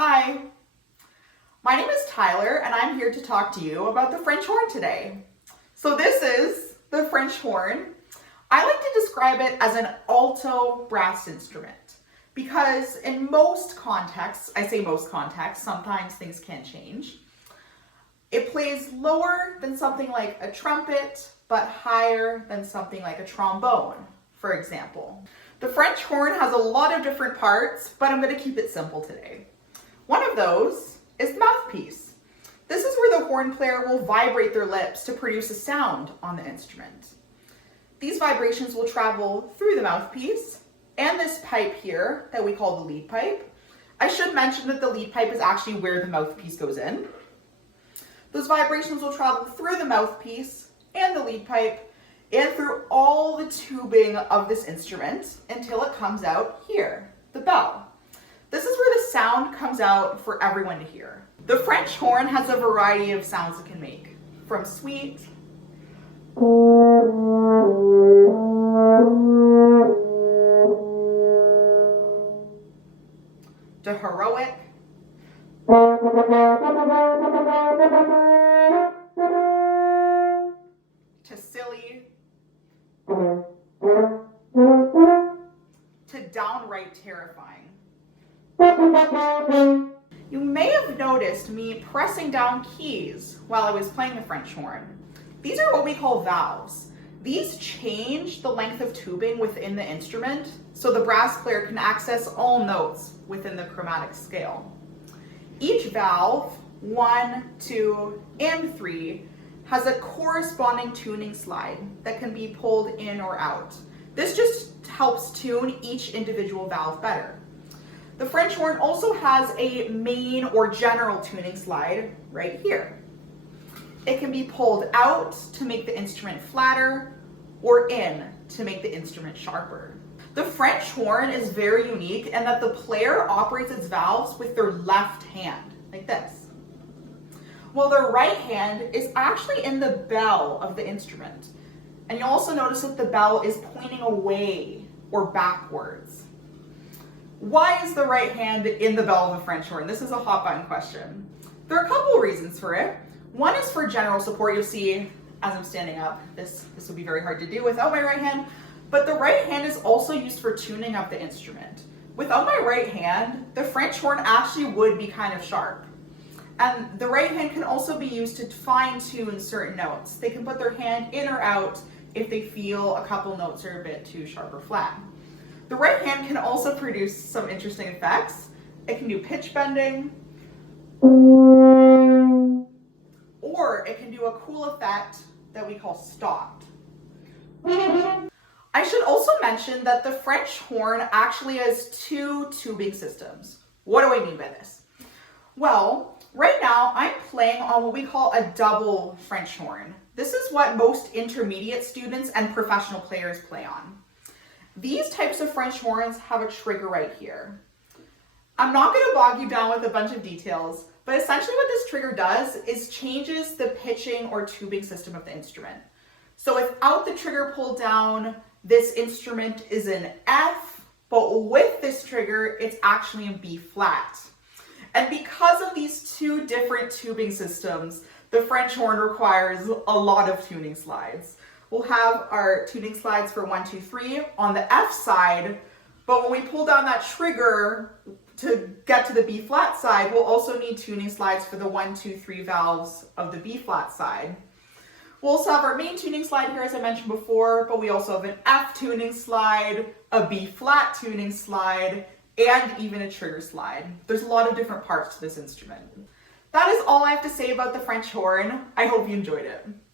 Hi, my name is Tyler and I'm here to talk to you about the French horn today. So this is the French horn. I like to describe it as an alto brass instrument because in most contexts, I say most contexts, sometimes things can change, it plays lower than something like a trumpet, but higher than something like a trombone, for example. The French horn has a lot of different parts, but I'm going to keep it simple today. One of those is the mouthpiece. This is where the horn player will vibrate their lips to produce a sound on the instrument. These vibrations will travel through the mouthpiece and this pipe here that we call the lead pipe. I should mention that the lead pipe is actually where the mouthpiece goes in. Those vibrations will travel through the mouthpiece and the lead pipe and through all the tubing of this instrument until it comes out here, the bell. This is where the sound comes out for everyone to hear. The French horn has a variety of sounds it can make, from sweet to heroic to silly to downright terrifying. You may have noticed me pressing down keys while I was playing the French horn. These are what we call valves. These change the length of tubing within the instrument so the brass player can access all notes within the chromatic scale. Each valve, 1, 2, and 3, has a corresponding tuning slide that can be pulled in or out. This just helps tune each individual valve better. The French horn also has a main or general tuning slide right here. It can be pulled out to make the instrument flatter or in to make the instrument sharper. The French horn is very unique in that the player operates its valves with their left hand, like this, while their right hand is actually in the bell of the instrument. And you'll also notice that the bell is pointing away or backwards. Why is the right hand in the bell of the French horn? This is a hot button question. There are a couple of reasons for it. One is for general support. You'll see as I'm standing up, this would be very hard to do without my right hand, but the right hand is also used for tuning up the instrument. Without my right hand, the French horn actually would be kind of sharp. And the right hand can also be used to fine tune certain notes. They can put their hand in or out if they feel a couple notes are a bit too sharp or flat. The right hand can also produce some interesting effects. It can do pitch bending, or it can do a cool effect that we call stopped. I should also mention that the French horn actually has 2 tubing systems. What do I mean by this? Well, right now I'm playing on what we call a double French horn. This is what most intermediate students and professional players play on. These types of French horns have a trigger right here. I'm not going to bog you down with a bunch of details, but essentially what this trigger does is changes the pitching or tubing system of the instrument. So without the trigger pulled down, this instrument is in F, but with this trigger, it's actually in B flat. And because of these 2 different tubing systems, the French horn requires a lot of tuning slides. We'll have our tuning slides for 1, 2, 3 on the F side, but when we pull down that trigger to get to the B flat side, we'll also need tuning slides for the 1, 2, 3 valves of the B flat side. We'll also have our main tuning slide here, as I mentioned before, but we also have an F tuning slide, a B flat tuning slide, and even a trigger slide. There's a lot of different parts to this instrument. That is all I have to say about the French horn. I hope you enjoyed it.